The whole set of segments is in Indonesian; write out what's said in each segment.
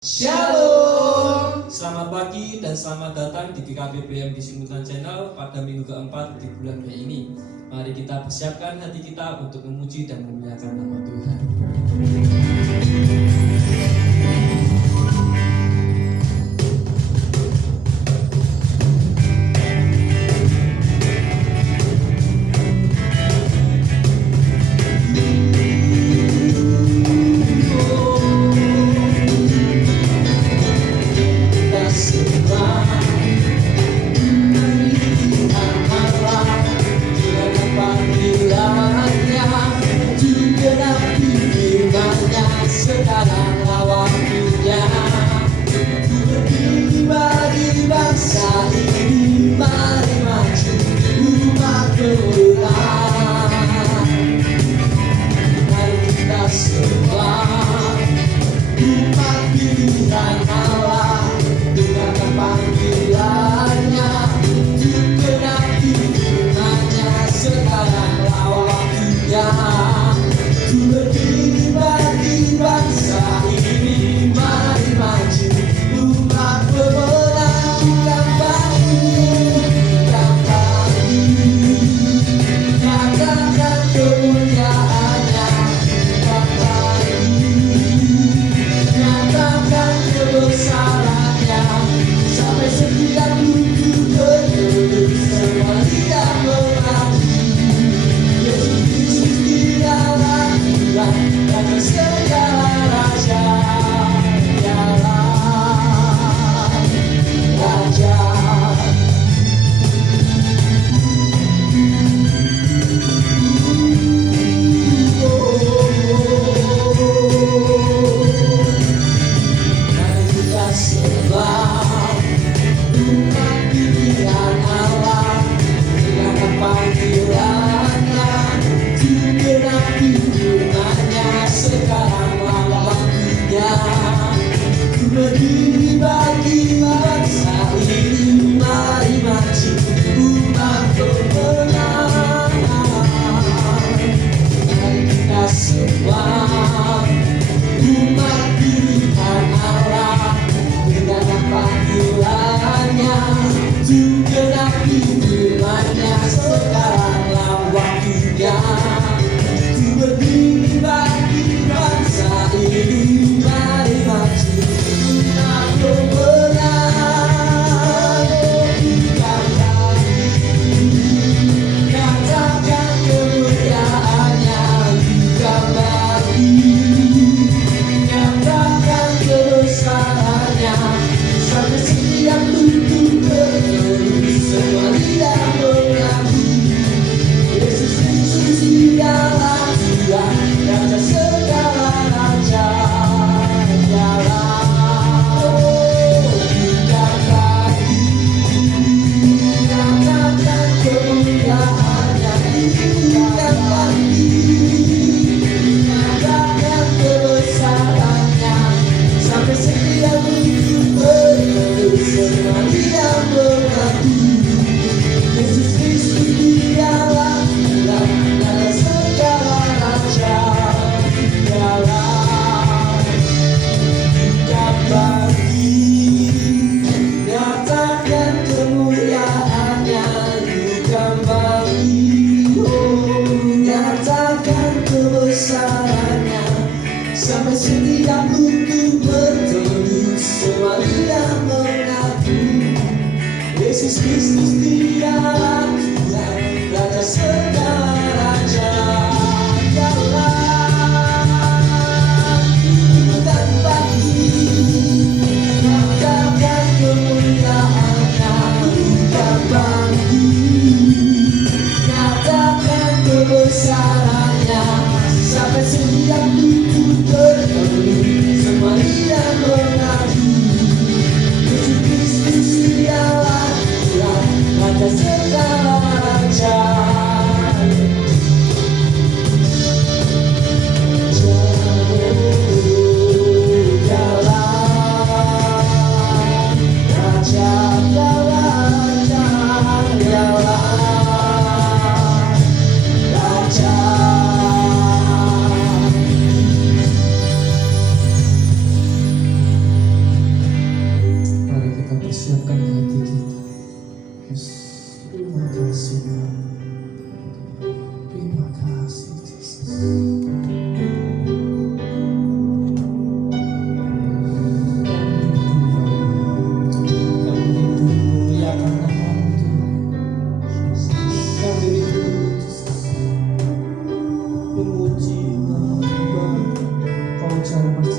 Shalom. Selamat pagi dan selamat datang di GKP BM Simultan Channel pada minggu keempat di bulan Mei ini. Mari kita persiapkan hati kita untuk memuji dan memuliakan nama Tuhan.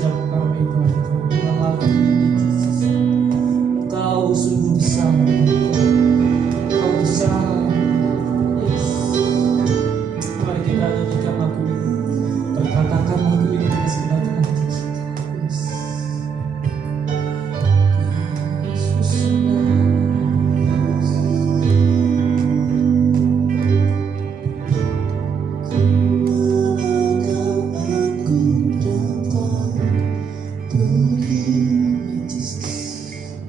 setiap kami Tuhan, mengenalkan diri Yesus. Engkau sungguh besar, Engkau besar. Yes. Mari kita nyanyikan lagu ini, berkatakan lagu ini dengan segenap hati kita. Yes. Yesus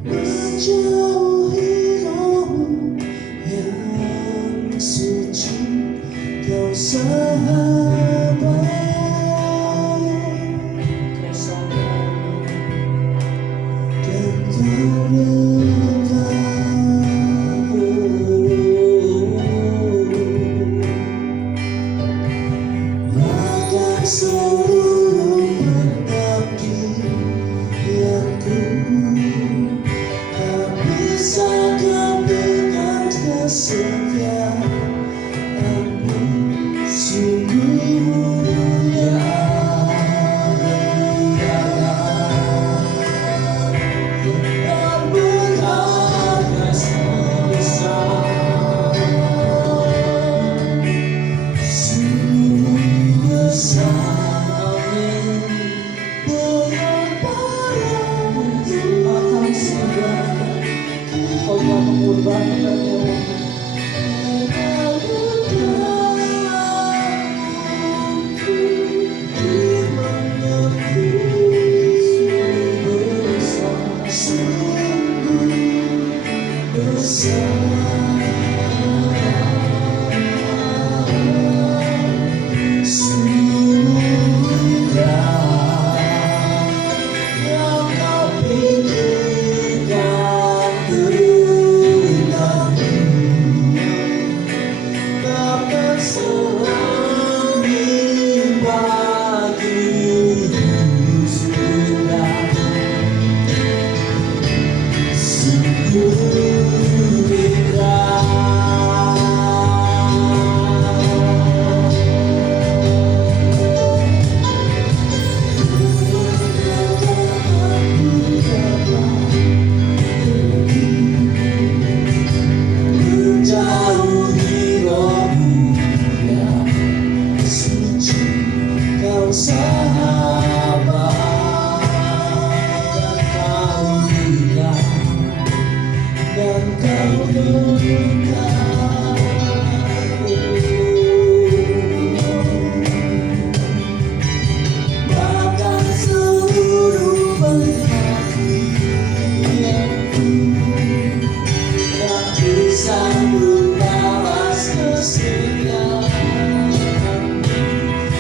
menjauhi rohmu yang suci, kau sahabat, dan kau dekat, bahkan seluruh pengabdi yang ku pisahkan dengan kesetiaanmu, sungguh mulia dan berharga sebesar, sungguh besar. Dengan padamu akan segala kau telah mengorbankan nyawamu. Menjauhi rohmu yang suci, kau sahabat, dan kau dekat, bahkan seluruh pengabdi yang ku tak bisa membalas kesetiaanmu,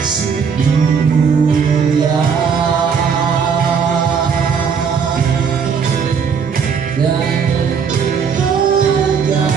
sungguh mulia dan berharga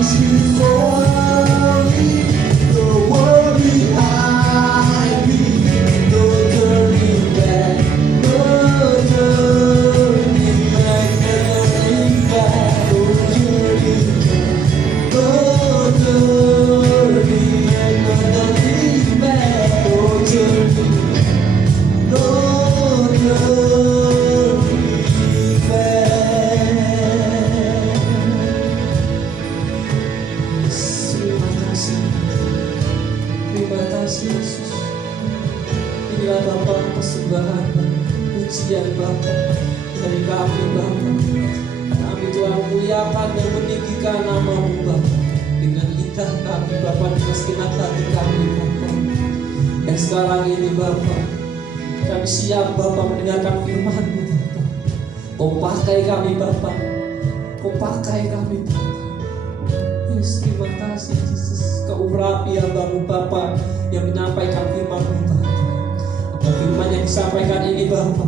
As before me, the world behind me, no turning back, no turning back, turning back, no turning back, no turning back, no turning back, no turning back, no turning back. Terima kasih Yesus. Inilah Bapa persembahan pujian Bapa dari kami Bapa. Kami Tuhan memuliakan dan meninggikan nama-Mu Bapa. Dengan lidah kami Bapa, dengan segenap hati kami Bapa. Dan sekarang ini Bapa, kami siap Bapa mendengarkan firman-Mu Bapa. Kau pakai kami Bapa, Kau pakai kami Bapa. Yesus, terima kasih Yesus. Kau urapi hamba-Mu Bapa yang menyampaikan firman-Mu Bapa. Agar firman yang disampaikan ini Bapa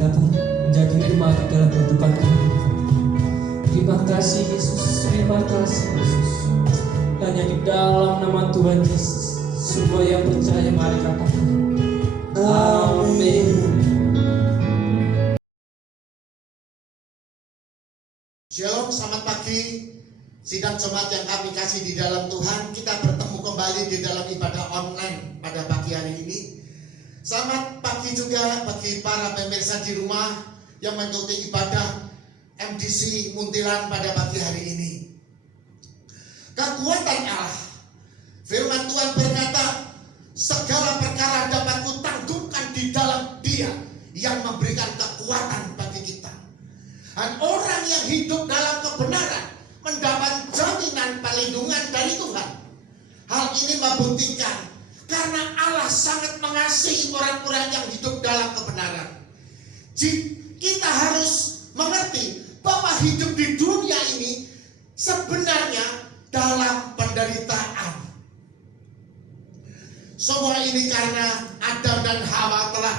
dapat menjadi firman dalam kehidupan kami. Terima kasih Yesus, terima kasih Yesus. Dan yang di dalam nama Tuhan Yesus, semua yang percaya mari katakan amin. Shalom, selamat pagi. Sidang jemaat yang kami kasih di dalam Tuhan, kita bertemu kembali di dalam ibadah online pada pagi hari ini. Selamat pagi juga bagi para pemirsa di rumah yang mengikuti ibadah MDC Muntilan pada pagi hari ini. Kekuatan Allah, firman Tuhan berkata, segala perkara dapat kutanggungkan di dalam Dia yang memberikan kekuatan bagi kita. Dan orang yang hidup dalam kebenaran mendapat jaminan perlindungan dari Tuhan. Hal ini membuktikan karena Allah sangat mengasihi orang-orang yang hidup dalam kebenaran. Kita harus mengerti bahwa hidup di dunia ini sebenarnya dalam penderitaan. Semua ini karena Adam dan Hawa telah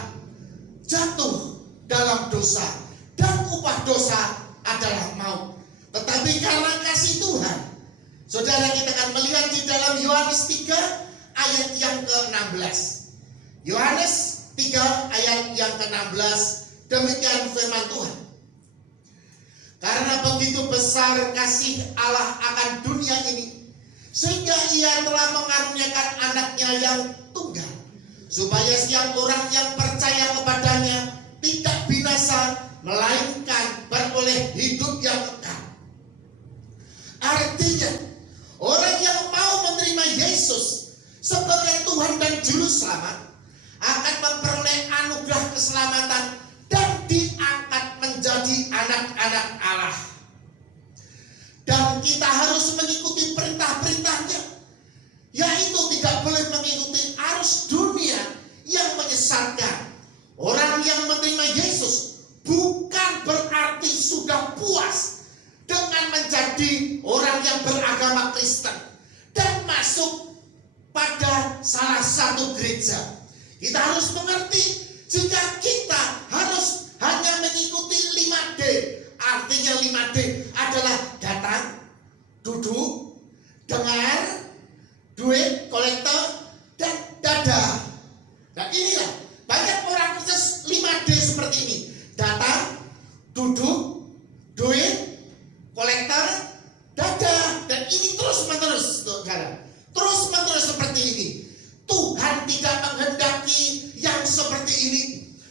jatuh dalam dosa, dan upah dosa adalah maut. Tetapi karena kasih Tuhan, saudara, kita akan melihat di dalam Yohanes 3 ayat yang ke-16. Yohanes 3 ayat yang ke-16, demikian firman Tuhan. Karena begitu besar kasih Allah akan dunia ini, sehingga Ia telah mengaruniakan anaknya yang tunggal, supaya setiap orang yang percaya kepadanya tidak binasa, melainkan beroleh hidup yang kekal. Artinya, orang yang mau menerima Yesus sebagai Tuhan dan Juru Selamat akan memperoleh anugerah keselamatan dan diangkat menjadi anak-anak Allah. Dan kita harus mengikuti perintah-perintahnya, yaitu tidak boleh mengikuti arus dunia yang menyesatkan. Orang yang menerima Yesus bukan berarti sudah puas dengan menjadi orang yang beragama Kristen dan masuk pada salah satu gereja. Kita harus mengerti, jika kita harus hanya mengikuti 5D, artinya 5D adalah datang, duduk, dengar, duit, kolektor, dan dadah. Nah inilah, banyak orang Kristen 5D seperti ini. Datang, duduk, duit, kolektor, dadah, dan ini terus menerus, saudara. Terus menerus seperti ini. Tuhan tidak menghendaki yang seperti ini,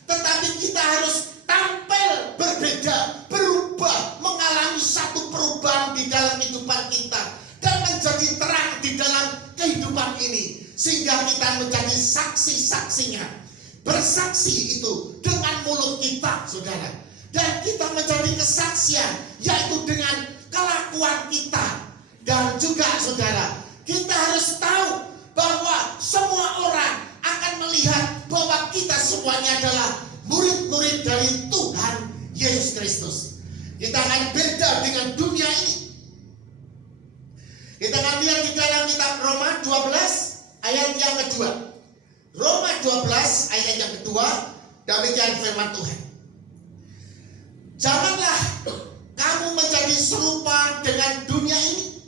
tetapi kita harus tampil berbeda, berubah, mengalami satu perubahan di dalam kehidupan kita dan menjadi terang di dalam kehidupan ini, sehingga kita menjadi saksi-saksinya. Bersaksi itu dengan mulut kita, saudara, dan kita menjadi kesaksian, yaitu dengan kelakuan kita. Dan juga, saudara, kita harus tahu bahwa semua orang akan melihat bahwa kita semuanya adalah murid-murid dari Tuhan Yesus Kristus. Kita akan beda dengan dunia ini. Kita akan lihat di dalam kitab Roma 12 ayat yang kedua. Roma 12 ayat yang kedua, demikian firman Tuhan. Janganlah kamu menjadi serupa dengan dunia ini,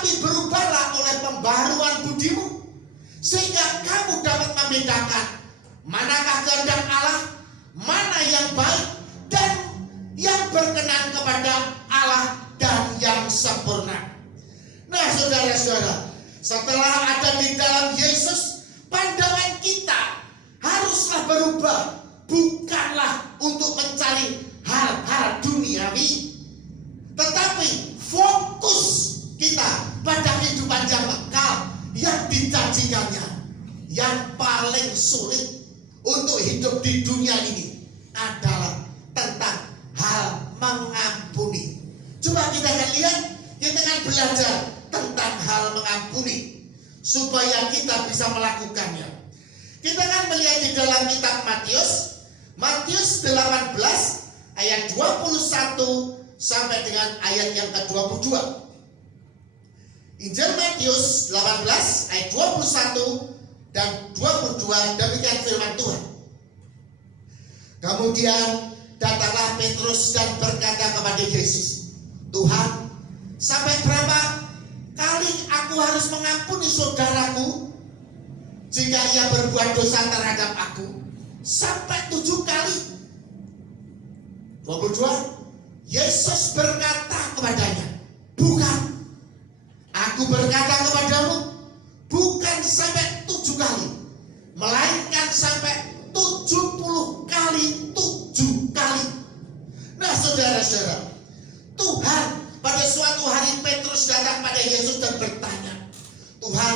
tetapi berubahlah oleh pembaharuan budimu, sehingga kamu dapat membedakan manakah kehendak Allah, mana yang baik dan yang berkenan kepada Allah dan yang sempurna. Nah, saudara-saudara, setelah ada di dalam Yesus, pandangan kita haruslah berubah, bukanlah untuk mencari hal-hal duniawi, tetapi fokus kita pada kehidupan yang kekal yang dijanjikannya. Yang paling sulit untuk hidup di dunia ini adalah tentang hal mengampuni. Coba kita akan lihat, kita akan belajar tentang hal mengampuni supaya kita bisa melakukannya. Kita akan melihat di dalam kitab Matius 18 ayat 21 sampai dengan ayat yang ke-22. Injil Matius 18 ayat 21 dan 22, demikian firman Tuhan. Kemudian datanglah Petrus dan berkata kepada Yesus, Tuhan, sampai berapa kali aku harus mengampuni saudaraku jika ia berbuat dosa terhadap aku? Sampai 7 kali. 22. Yesus berkata kepadanya, bukan, aku berkata kepadamu, bukan sampai 7 kali, melainkan sampai 70 kali 7 kali. Nah, saudara-saudara, Tuhan pada suatu hari Petrus datang pada Yesus dan bertanya, Tuhan,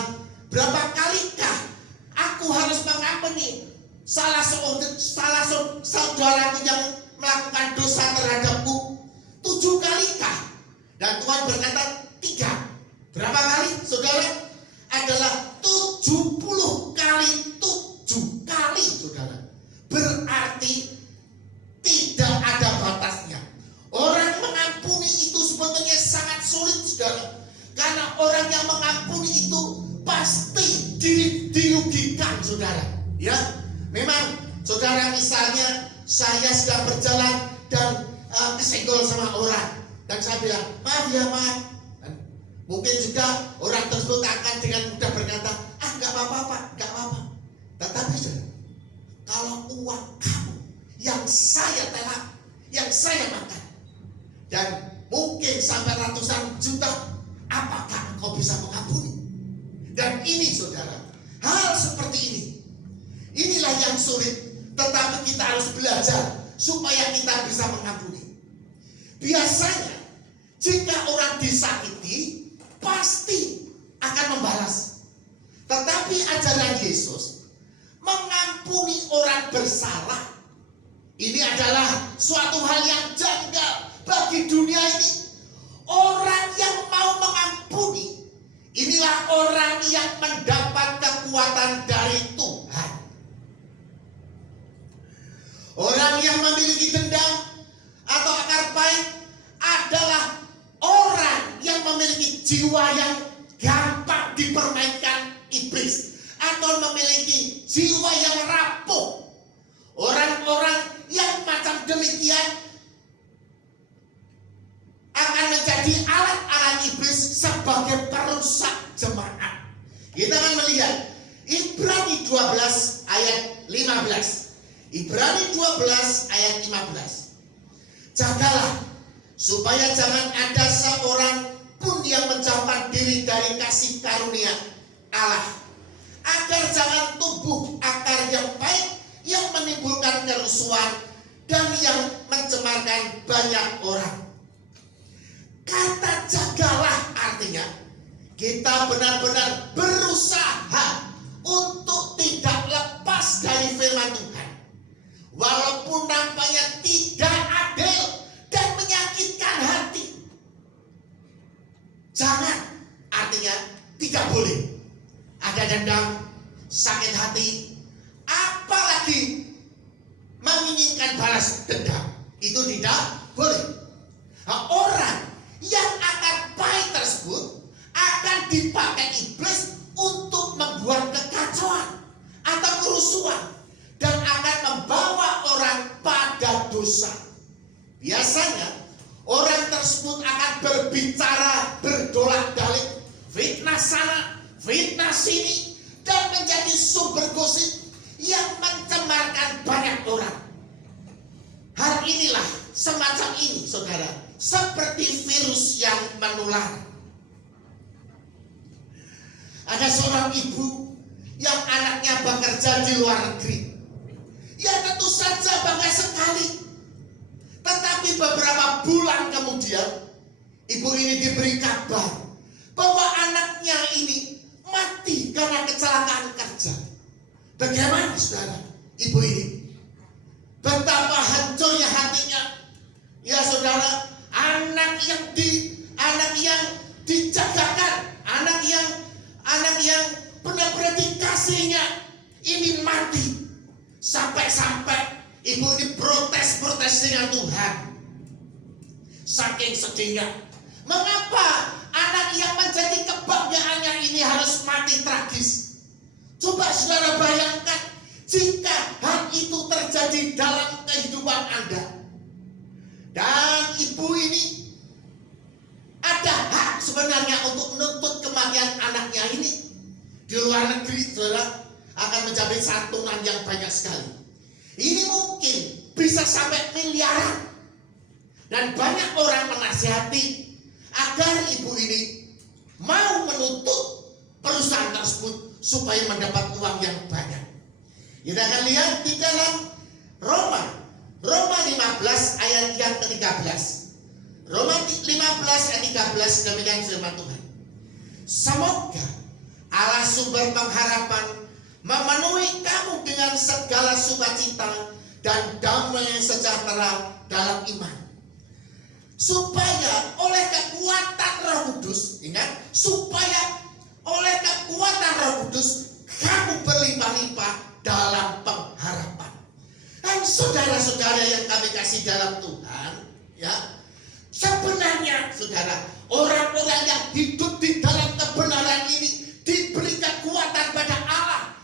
berapa kalikah aku harus mengampuni salah saudaraku yang melakukan dosa terhadapku? 7 kalikah? Dan Tuhan berkata 3. Berapa kali, saudara? Adalah 70 kali 7 kali, saudara. Berarti tidak ada batasnya. Orang mengampuni itu sebetulnya sangat sulit, saudara. Karena orang yang mengampuni itu pasti dirugikan, saudara. Ya, memang, saudara, misalnya saya sedang berjalan dan kesenggol sama orang, dan saya bilang, maaf ya, maaf. Dan mungkin juga orang tersebut akan dengan mudah berkata, nggak apa-apa, nggak apa-apa. Tetapi saudara, kalau uang kamu yang saya telak, yang saya makan, dan mungkin sampai ratusan juta, apakah engkau bisa mengampuni? Dan ini, saudara, hal seperti ini, inilah yang sulit, tetapi kita harus belajar supaya kita bisa mengampuni. Biasanya jika orang disakiti pasti akan membalas. Tetapi ajaran Yesus mengampuni orang bersalah, ini adalah suatu hal yang janggal bagi dunia ini. Orang yang mau mengampuni, inilah orang yang mendapat kekuatan dari Tuhan. Orang yang memiliki dendam atau akar baik adalah orang yang memiliki jiwa yang gampang dipermainkan iblis atau memiliki jiwa yang rapuh. Orang-orang yang macam demikian akan menjadi alat-alat iblis sebagai perusak jemaat. Kita akan melihat Ibrani 12 ayat 15. Ibrani 12 ayat 15. Jagalah supaya jangan ada seorang pun yang menjauhkan diri dari kasih karunia Allah, agar jangan tumbuh akar yang baik yang menimbulkan kerusuhan dan yang mencemarkan banyak orang. Kata jagalah artinya kita benar-benar berusaha untuk tidak lepas dari firman Tuhan, walaupun nampaknya tidak adil dan menyakitkan hati. Jangan, artinya tidak boleh ada dendam, sakit hati, apalagi menginginkan balas dendam. Itu tidak boleh. Nah, orang yang akan baik tersebut akan dipakai iblis untuk membuat kekacauan atau kerusuhan dan akan membawa orang pada dosa. Biasanya orang tersebut akan berbicara berdolak-dalik fitnah sana, fitnah sini, dan menjadi sumber gosip yang mencemarkan banyak orang. Hal inilah semacam ini, saudara, seperti virus yang menular. Ada seorang ibu yang anaknya bekerja di luar negeri. Ya tentu saja bangga sekali. Tetapi beberapa bulan kemudian, ibu ini diberi kabar bahwa anaknya ini mati karena kecelakaan kerja. Bagaimana saudara, ibu ini? Betapa hancurnya hatinya. Ya saudara, anak yang dijagakan, anak yang benar-benar dikasihnya ini mati. Sampai-sampai ibu ini protes dengan Tuhan. Saking sedihnya. Mengapa anak yang menjadi kebanggaannya ini harus mati tragis? Coba saudara bayangkan, jika hal itu terjadi dalam kehidupan Anda. Dan ibu ini ada hak sebenarnya untuk menuntut kematian anaknya ini. Di luar negeri, saudara, akan mencapai santunan yang banyak sekali. Ini mungkin bisa sampai miliaran. Dan banyak orang menasihati agar ibu ini mau menuntut perusahaan tersebut supaya mendapat uang yang banyak. Kita akan lihat di dalam Roma 15 ayat yang ke-13. Roma 15 ayat 13 demikian firman Tuhan. Semoga Allah sumber pengharapan memenuhi kamu dengan segala sukacita dan damai sejahtera dalam iman. Supaya oleh kekuatan Roh Kudus, ingat, supaya oleh kekuatan Roh Kudus kamu berlimpah-limpah dalam pengharapan. Dan saudara-saudara yang kami kasih dalam Tuhan, ya, sebenarnya saudara, orang-orang yang hidup di dalam kebenaran ini diberi kekuatan pada Allah.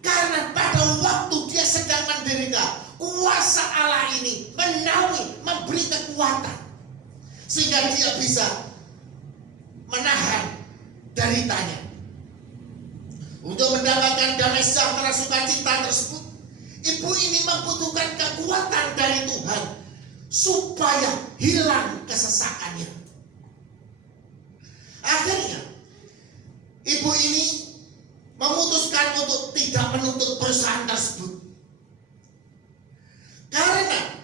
Karena pada waktu dia sedang menderita, kuasa Allah ini menaungi, memberi kekuatan, sehingga dia bisa menahan deritanya. Untuk mendapatkan damai sejahtera sukacita tersebut, ibu ini membutuhkan kekuatan dari Tuhan supaya hilang kesesakannya. Akhirnya ibu ini memutuskan untuk tidak menuntut perusahaan tersebut. Karena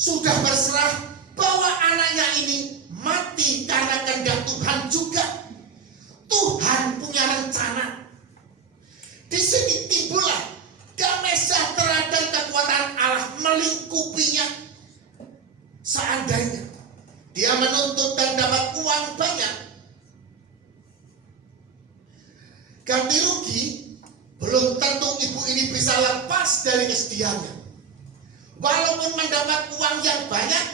sudah berserah bahwa anaknya ini mati karena kehendak Tuhan juga. Tuhan punya rencana. Di sini timbullah damai sejahtera dan kekuatan Allah melingkupinya. Seandainya dia menuntut dan dapat uang banyak, ganti rugi, belum tentu ibu ini bisa lepas dari kesedihannya. Walaupun mendapat uang yang banyak,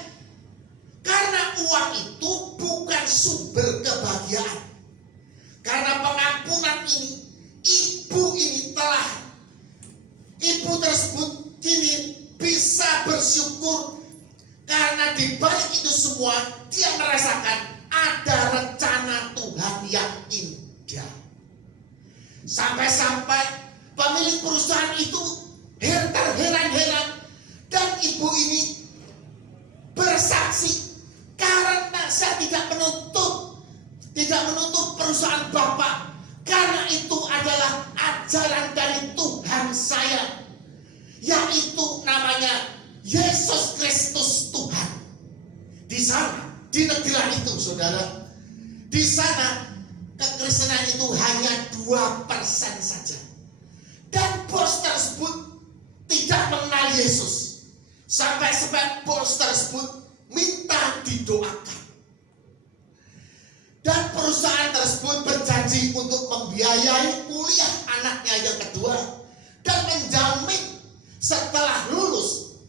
karena uang itu bukan sumber kebahagiaan. Karena pengampunan ini, ibu tersebut kini bisa bersyukur karena di balik itu semua dia merasakan ada rencana Tuhan yang indah. Sampai-sampai pemilik perusahaan itu terheran-heran, dan ibu ini bersaksi, karena saya tidak menuntut perusahaan Bapak, karena itu adalah ajaran dari Tuhan saya, yaitu namanya Yesus Kristus Tuhan. Di sana, di negara itu saudara, di sana kekristenan itu hanya 2% saja. Dan bos tersebut tidak mengenal Yesus. Sampai bos tersebut minta didoakan. Dan perusahaan tersebut berjanji untuk membiayai kuliah anaknya yang kedua. Dan menjamin setelah lulus,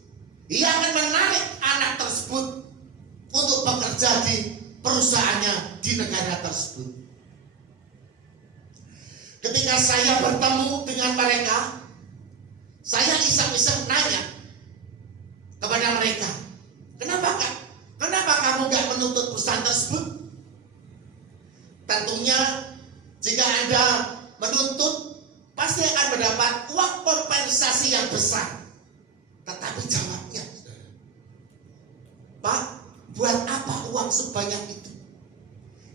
ia akan menarik anak tersebut untuk bekerja di perusahaannya di negara tersebut. Ketika saya bertemu dengan mereka, saya iseng-iseng nanya kepada mereka, kenapa kamu gak menuntut perusahaan tersebut? Tentunya jika Anda menuntut, pasti akan mendapat uang kompensasi yang besar. Tetapi jawabnya, Pak, buat apa uang sebanyak itu?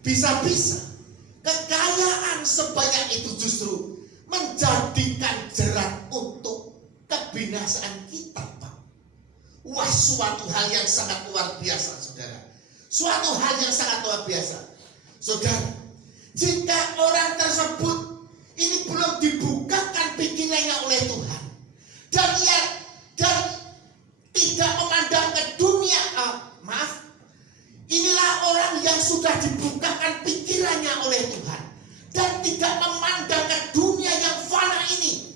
Bisa-bisa kekayaan sebanyak itu justru menjadikan jerat untuk kebinasaan kita, Pak. Wah, suatu hal yang sangat luar biasa, saudara. Suatu hal yang sangat luar biasa. Saudara, jika orang tersebut ini belum dibukakan pikirannya oleh Tuhan, dan tidak memandang ke dunia, inilah orang yang sudah dibukakan pikirannya oleh Tuhan dan tidak memandang ke dunia yang fana ini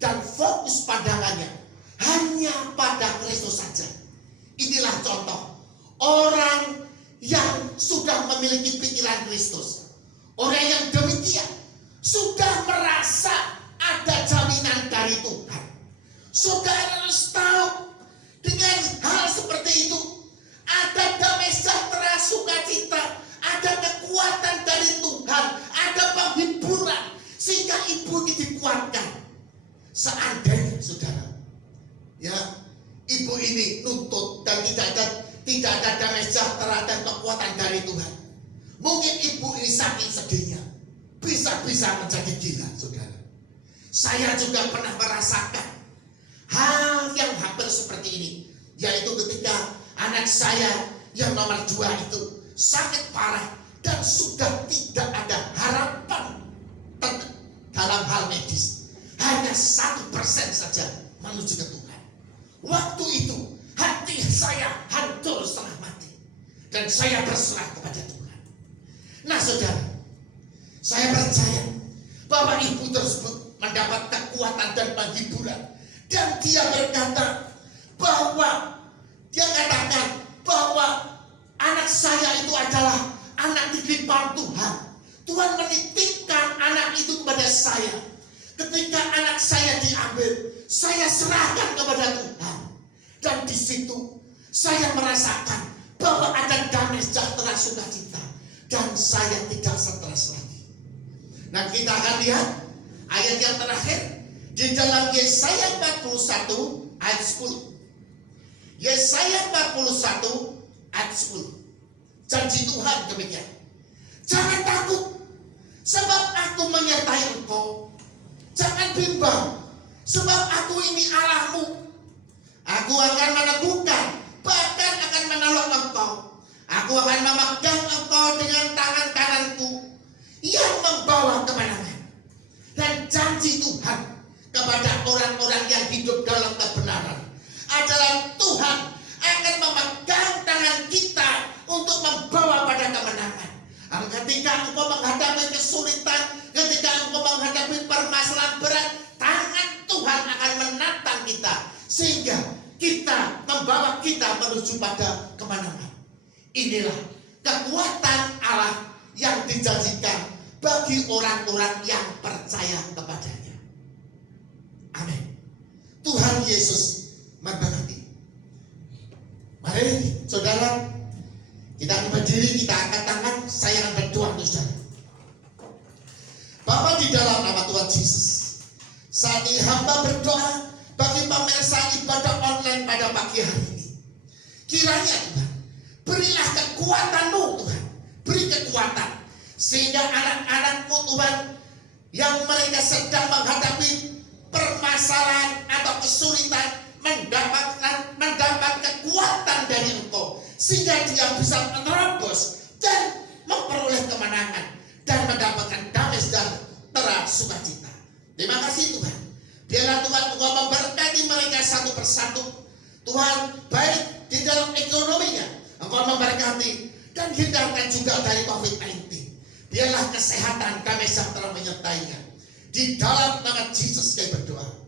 dan fokus pandangannya hanya pada Kristus saja. Inilah contoh orang yang sudah memiliki pikiran Kristus. Orang yang demikian sudah merasa ada jaminan dari Tuhan. Saudara harus tahu, dengan hal seperti itu ada damai sejahtera, sukacita, ada kekuatan dari Tuhan, ada penghiburan, sehingga ibu ini dikuatkan. Seandainya, saudara, ya, ibu ini nuntut dan tidak ada damai sejahtera dan kekuatan dari Tuhan, mungkin ibu ini saking sedihnya bisa-bisa menjadi gila, saudara. Saya juga pernah merasakan hal yang hampir seperti ini, yaitu ketika anak saya yang nomor 2 itu sakit parah dan sudah tidak ada harapan dalam hal medis. Hanya 1% saja menuju ke Tuhan. Waktu itu hati saya hancur setengah mati dan saya berserah kepada Tuhan. Nah, saudara, saya percaya bahwa ibu tersebut mendapat kekuatan dan penghiburan, dan dia berkata bahwa dia katakan bahwa anak saya itu adalah anak titipan Tuhan. Tuhan menitipkan anak itu kepada saya. Ketika anak saya diambil, saya serahkan kepada Tuhan. Dan di situ saya merasakan bahwa ada damai sejahtera, sukacita, dan saya tidak stres lagi. Nah, kita akan lihat ayat yang terakhir di dalam Yesaya 41 ayat 10. Yesaya 41 ayat 10. Janji Tuhan demikian. Jangan takut, sebab aku menyertai engkau. Jangan bimbang, sebab aku ini Allahmu. Aku akan meneguhkan, bahkan akan menolong engkau. Aku akan memegang engkau dengan tangan kananku yang membawa kemenangan. Dan janji Tuhan kepada orang-orang yang hidup dalam kebenaran adalah Tuhan akan memegang tangan kita untuk membawa pada kemenangan. Ketika engkau menghadapi kesulitan, ketika engkau menghadapi permasalahan berat, tangan Tuhan akan menatang kita sehingga kita membawa kita menuju pada kemenangan. Inilah kekuatan Allah yang dijanjikan bagi orang-orang yang percaya kepadanya. Amin. Tuhan Yesus memberkati. Mari saudara, kita akan berdiri, kita angkat tangan, saya akan berdoa untuk saudara. Bapa di dalam nama Tuhan Yesus, saat ini hamba berdoa bagi pemirsa ibadah online pada pagi hari ini. Kiranya Tuhan, berilah kekuatan-Mu Tuhan, beri kekuatan sehingga anak-anak-Mu Tuhan yang mereka sedang menghadapi permasalahan atau kesulitan mendapat kekuatan dari Engkau sehingga dia bisa menerobos dan memperoleh kemenangan dan mendapatkan damai sejahtera, sukacita. Terima kasih Tuhan. Biarlah Tuhan Engkau memberkati mereka satu persatu. Tuhan, baik di dalam ekonominya Engkau memberkati dan hindarkan juga dari COVID-19. Biarlah kesehatan, damai sejahtera menyertainya. Di dalam nama Yesus kami berdoa.